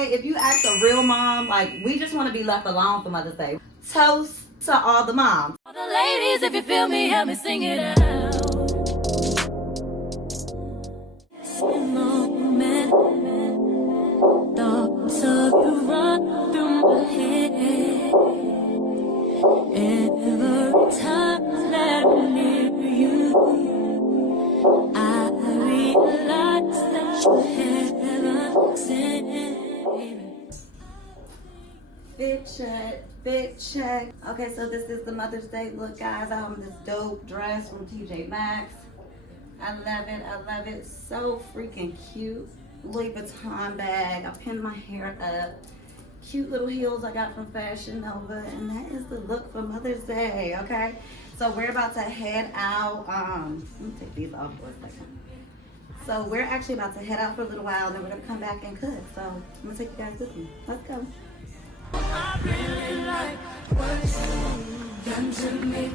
Okay, if you ask a real mom, like, we just want to be left alone for Mother's Day. Toast to all the moms. All the ladies, if you feel me, help me sing it out. Moment, thoughts of you run through my head. Every time that I'm near you, I realize that you haven't sent. Fit check. Okay, so this is the Mother's Day look, guys. I have this dope dress from TJ Maxx. I love it. So freaking cute. Louis Vuitton bag. I pinned my hair up. Cute little heels I got from Fashion Nova, and that is the look for Mother's Day. Okay, so we're about to head out. Let me take these off for a second. So we're actually about to head out for a little while, and then we're gonna come back and cook. So I'm gonna take you guys with me. Let's go. I really like what you've done to me.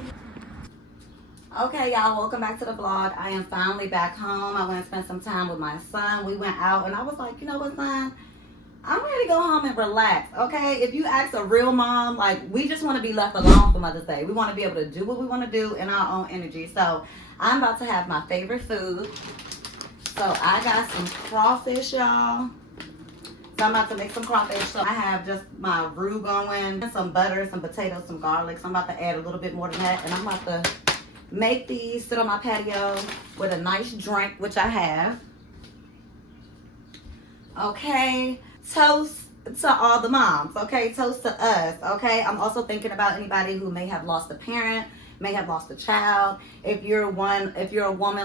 Okay, y'all, welcome back to the vlog. I am finally back home. I went and spent some time with my son. We went out, and I was like, you know what, son? I'm ready to go home and relax, okay? If you ask a real mom, like, we just want to be left alone for Mother's Day. We want to be able to do what we want to do in our own energy. So I'm about to have my favorite food. So I got some crawfish, y'all. So I'm about to make some crawfish. So I have just my roux going, some butter, some potatoes, some garlic. So I'm about to add a little bit more than that. And I'm about to make these sit on my patio with a nice drink, which I have. Okay. Toast to all the moms, okay? Toast to us, okay? I'm also thinking about anybody who may have lost a parent, may have lost a child. If you're a woman,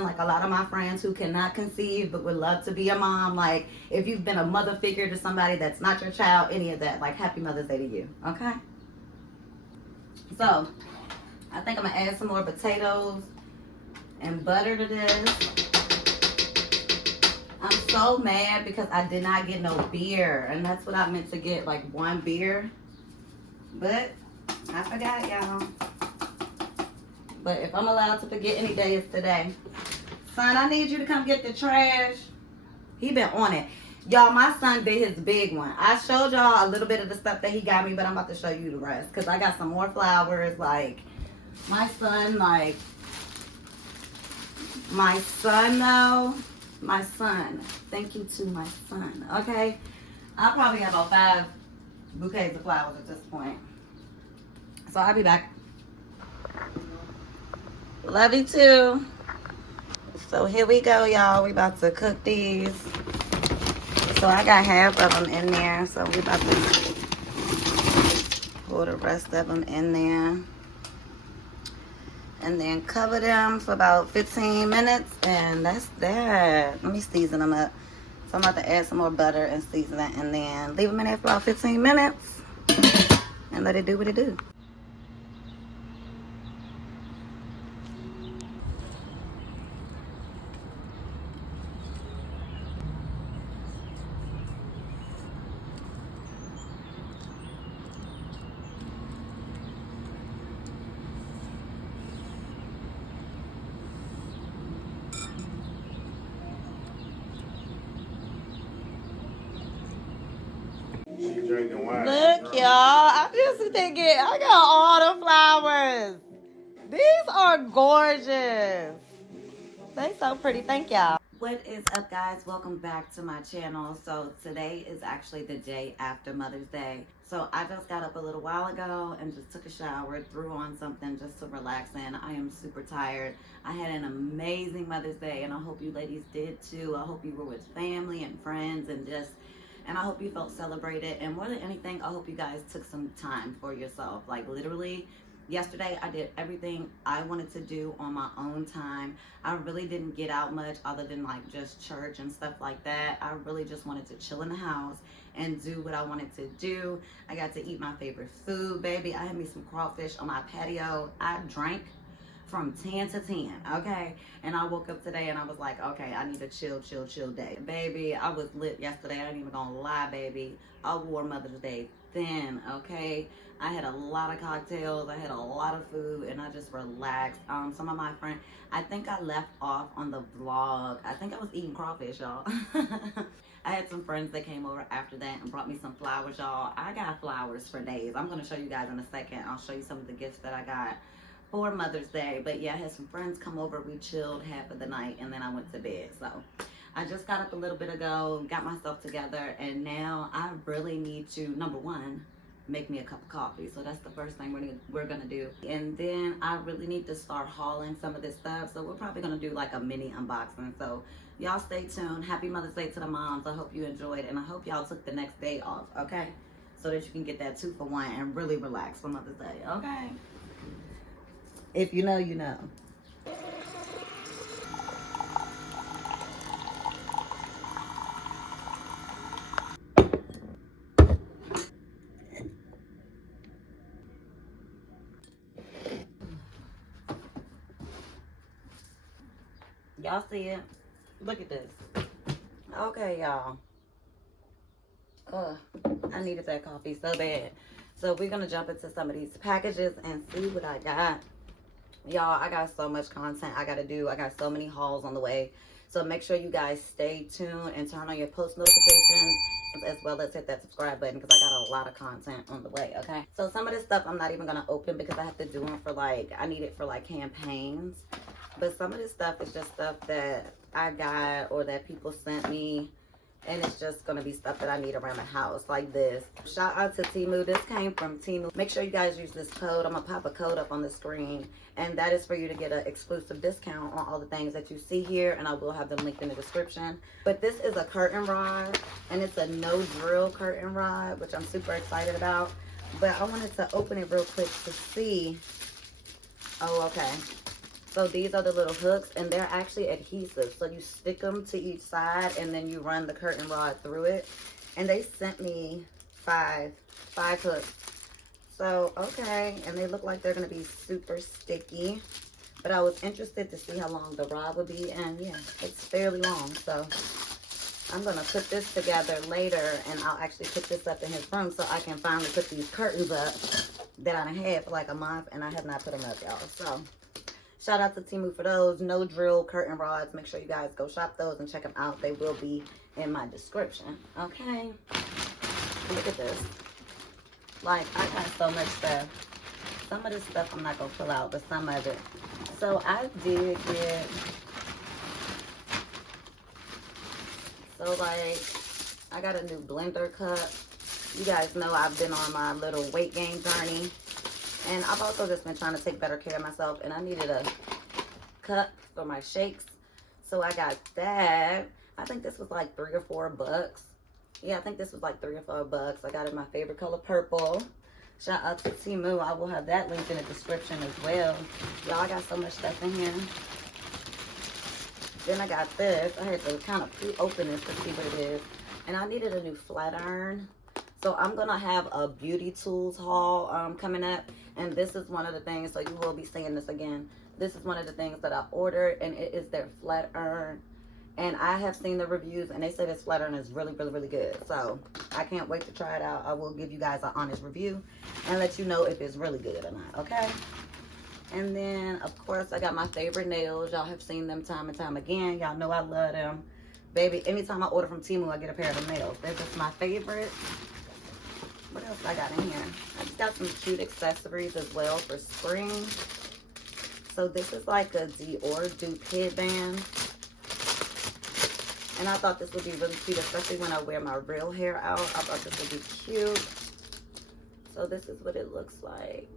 like a lot of my friends who cannot conceive but would love to be a mom, like if you've been a mother figure to somebody that's not your child, any of that, like happy Mother's Day to you, okay? So, I think I'm gonna add some more potatoes and butter to this. I'm so mad because I did not get no beer, and that's what I meant to get, like one beer, but I forgot, y'all. But if I'm allowed to forget any day, it's today. Son, I need you to come get the trash. He been on it. Y'all, my son did his big one. I showed y'all a little bit of the stuff that he got me, but I'm about to show you the rest because I got some more flowers. Like, my son, thank you to my son, okay? I'll probably have about 5 bouquets of flowers at this point. So I'll be back. Love you too. So here we go, y'all. We about to cook these. So I got half of them in there. So we about to pour the rest of them in there. And then cover them for about 15 minutes, and that's that. Let me season them up. So I'm about to add some more butter and season it, and then leave them in there for about 15 minutes and let it do what it do. Drinking wine. Look, y'all. I'm just thinking, I got all the flowers. These are gorgeous. They so pretty. Thank y'all. What is up, guys? Welcome back to my channel. So today is actually the day after Mother's Day. So I just got up a little while ago and just took a shower, threw on something just to relax in. I am super tired. I had an amazing Mother's Day, and I hope you ladies did too. I hope you were with family and friends, and I hope you felt celebrated. And more than anything, I hope you guys took some time for yourself. Like, literally, yesterday I did everything I wanted to do on my own time. I really didn't get out much other than like just church and stuff like that. I really just wanted to chill in the house and do what I wanted to do. I got to eat my favorite food, baby. I had me some crawfish on my patio. I drank from 10 to 10, okay? And I woke up today and I was like, okay, I need a chill day. Baby, I was lit yesterday. I ain't even gonna lie, baby. I wore Mother's Day thin, okay? I had a lot of cocktails. I had a lot of food, and I just relaxed. Some of my friends, I think I left off on the vlog. I think I was eating crawfish, y'all. I had some friends that came over after that and brought me some flowers, y'all. I got flowers for days. I'm going to show you guys in a second. I'll show you some of the gifts that I got for Mother's Day. But yeah, I had some friends come over. We chilled half of the night and then I went to bed. So I just got up a little bit ago, got myself together, and now I really need to, number one, make me a cup of coffee. So that's the first thing we're gonna do. And then I really need to start hauling some of this stuff. So we're probably gonna do like a mini unboxing. So y'all stay tuned. Happy Mother's Day to the moms. I hope you enjoyed, and I hope y'all took the next day off, okay? So that you can get that 2-for-1 and really relax for Mother's Day, okay? If you know, you know. Y'all see it? Look at this. Okay, y'all. I needed that coffee so bad. So we're going to jump into some of these packages and see what I got. Y'all, I got so much content I got to do. I got so many hauls on the way. So make sure you guys stay tuned and turn on your post notifications, as well as hit that subscribe button, because I got a lot of content on the way, okay? So some of this stuff I'm not even going to open because I have to do them for like, I need it for like campaigns. But some of this stuff is just stuff that I got or that people sent me. And it's just going to be stuff that I need around the house, like this. Shout out to Temu. This came from Temu. Make sure you guys use this code. I'm going to pop a code up on the screen. And that is for you to get an exclusive discount on all the things that you see here. And I will have them linked in the description. But this is a curtain rod. And it's a no drill curtain rod, which I'm super excited about. But I wanted to open it real quick to see. Oh, okay. So these are the little hooks, and they're actually adhesive. So you stick them to each side, and then you run the curtain rod through it. And they sent me five hooks. So, okay, and they look like they're going to be super sticky. But I was interested to see how long the rod would be, and yeah, it's fairly long. So I'm going to put this together later, and I'll actually put this up in his room so I can finally put these curtains up that I had for like a month, and I have not put them up, y'all. So shout out to Temu for those no drill curtain rods. Make sure you guys go shop those and check them out. They will be in my description. Okay. Look at this. Like, I got so much stuff. Some of this stuff I'm not going to pull out, but some of it. So I did get, so like, I got a new blender cup. You guys know I've been on my little weight gain journey. And I've also just been trying to take better care of myself. And I needed a cup for my shakes. So I got that. I think this was like $3 or $4. Yeah, I think this was like $3 or $4. I got it in my favorite color, purple. Shout out to Temu. I will have that linked in the description as well. Y'all, I got so much stuff in here. Then I got this. I had to kind of pre-open this to see what it is. And I needed a new flat iron. So I'm going to have a beauty tools haul coming up. And this is one of the things, so you will be seeing this again. This is one of the things that I ordered, and it is their flat iron. And I have seen the reviews, and they say this flat iron is really, really, really good. So I can't wait to try it out. I will give you guys an honest review and let you know if it's really good or not, okay? And then, of course, I got my favorite nails. Y'all have seen them time and time again. Y'all know I love them. Baby, anytime I order from Temu, I get a pair of them nails. They're just my favorite. What else I got in here? I just got some cute accessories as well for spring. So this is like a Dior dupe headband. And I thought this would be really cute, especially when I wear my real hair out. I thought this would be cute. So this is what it looks like.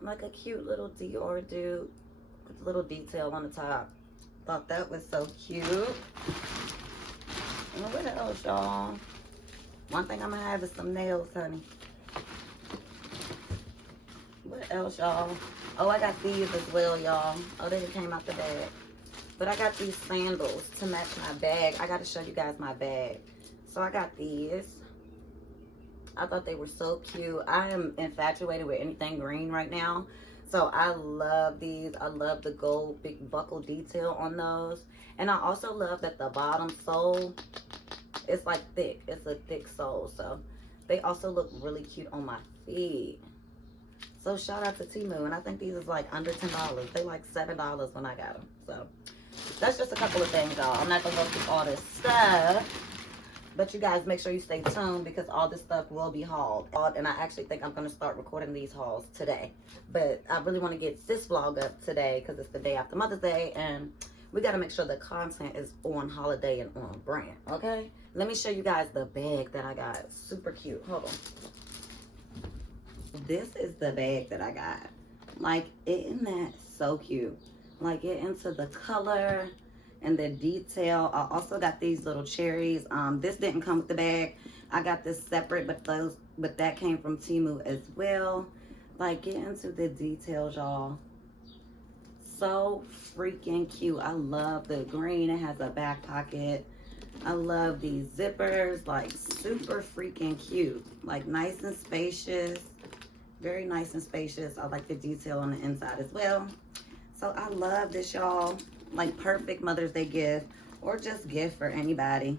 Like a cute little Dior dupe with a little detail on the top. Thought that was so cute. And what else, y'all? One thing I'm gonna have is some nails, honey. What else, y'all? Oh, I got these as well, y'all. Oh, they came out the bag. But I got these sandals to match my bag. I gotta show you guys my bag. So I got these. I thought they were so cute. I am infatuated with anything green right now. So I love these. I love the gold big buckle detail on those. And I also love that the bottom sole, it's like thick. It's a thick sole. So they also look really cute on my feet. So shout out to Temu. And I think these is like under $10. They like $7 when I got them. So That's just a couple of things, y'all. I'm not gonna go through all this stuff, but you guys make sure you stay tuned because all this stuff will be hauled. And I actually think I'm gonna start recording these hauls today. But I really want to get this vlog up today because it's the day after Mother's Day, and we gotta make sure the content is on holiday and on brand. Okay. Let me show you guys the bag that I got. Super cute. Hold on. This is the bag that I got. Like, isn't that so cute? Like, get into the color and the detail. I also got these little cherries. This didn't come with the bag. I got this separate, but that came from Temu as well. Like, get into the details, y'all. So freaking cute. I love the green. It has a back pocket. I love these zippers. Like, super freaking cute. Like, nice and spacious. Very nice and spacious. I like the detail on the inside as well. So I love this, y'all. Like, perfect Mother's Day gift or just gift for anybody.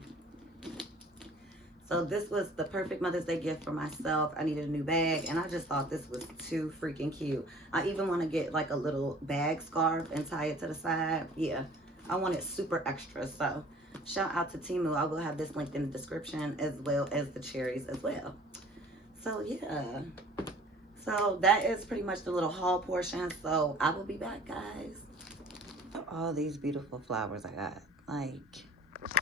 So this was the perfect Mother's Day gift for myself. I needed a new bag and I just thought this was too freaking cute. I even want to get like a little bag scarf and tie it to the side. Yeah, I want it super extra. So shout out to Temu. I will have this linked in the description as well as the cherries as well. So yeah. So that is pretty much the little haul portion. So I will be back, guys. All these beautiful flowers I got. Like,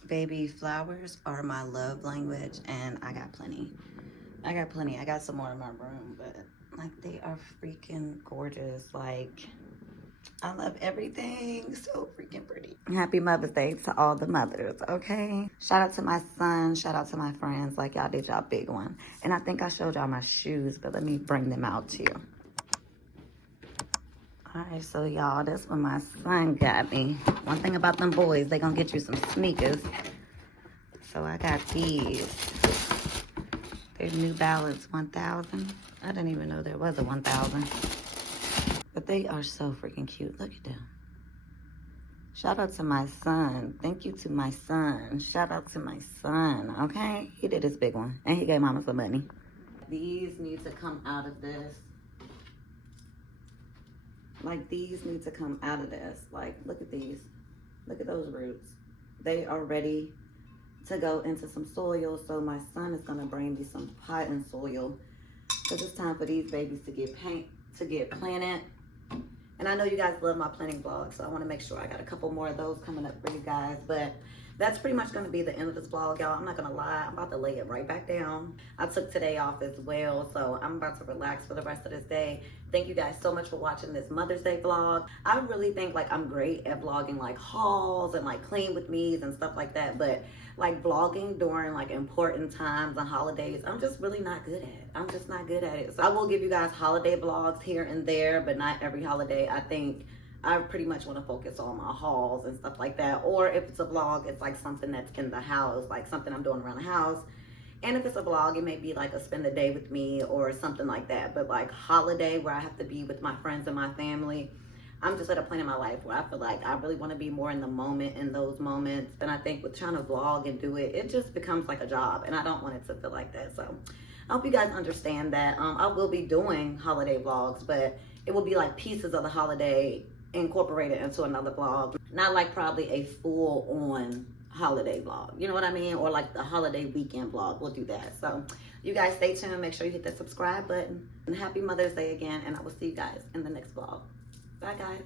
baby, flowers are my love language, and I got plenty. I got plenty. I got some more in my room, but like, they are freaking gorgeous. Like, I love everything. So freaking pretty. Happy Mother's Day to all the mothers, okay? Shout out to my son. Shout out to my friends. Like, y'all did y'all big one. And I think I showed y'all my shoes, but let me bring them out to you. All right, so y'all, that's what my son got me. One thing about them boys, they gonna get you some sneakers. So I got these. They're New Balance 1000. I didn't even know there was a 1000. But they are so freaking cute. Look at them. Shout out to my son. Thank you to my son. Shout out to my son, okay? He did his big one. And he gave mama some money. These need to come out of this. Like, these need to come out of this. Like, look at these. Look at those roots. They are ready to go into some soil. So my son is going to bring me some potting soil. Because it's time for these babies to get planted. And I know you guys love my planting vlog, so I want to make sure I got a couple more of those coming up for you guys. But that's pretty much going to be the end of this vlog, y'all. I'm not going to lie. I'm about to lay it right back down. I took today off as well, so I'm about to relax for the rest of this day. Thank you guys so much for watching this Mother's Day vlog. I really think, like, I'm great at vlogging, like, hauls and, like, clean with me's and stuff like that. But, like, vlogging during, like, important times and holidays, I'm just really not good at it. I'm just not good at it. So I will give you guys holiday vlogs here and there, but not every holiday. I think I pretty much want to focus on my hauls and stuff like that. Or if it's a vlog, it's like something that's in the house, like something I'm doing around the house. And if it's a vlog, it may be like a spend the day with me or something like that. But like holiday where I have to be with my friends and my family, I'm just at a point in my life where I feel like I really want to be more in the moment, in those moments. And I think with trying to vlog and do it, it just becomes like a job. And I don't want it to feel like that. So I hope you guys understand that. I will be doing holiday vlogs, but it will be like pieces of the holiday incorporated into another vlog. Not like probably a full-on holiday vlog. You know what I mean? Or like the holiday weekend vlog. We'll do that. So you guys stay tuned. Make sure you hit that subscribe button. And happy Mother's Day again. And I will see you guys in the next vlog. Bye, guys.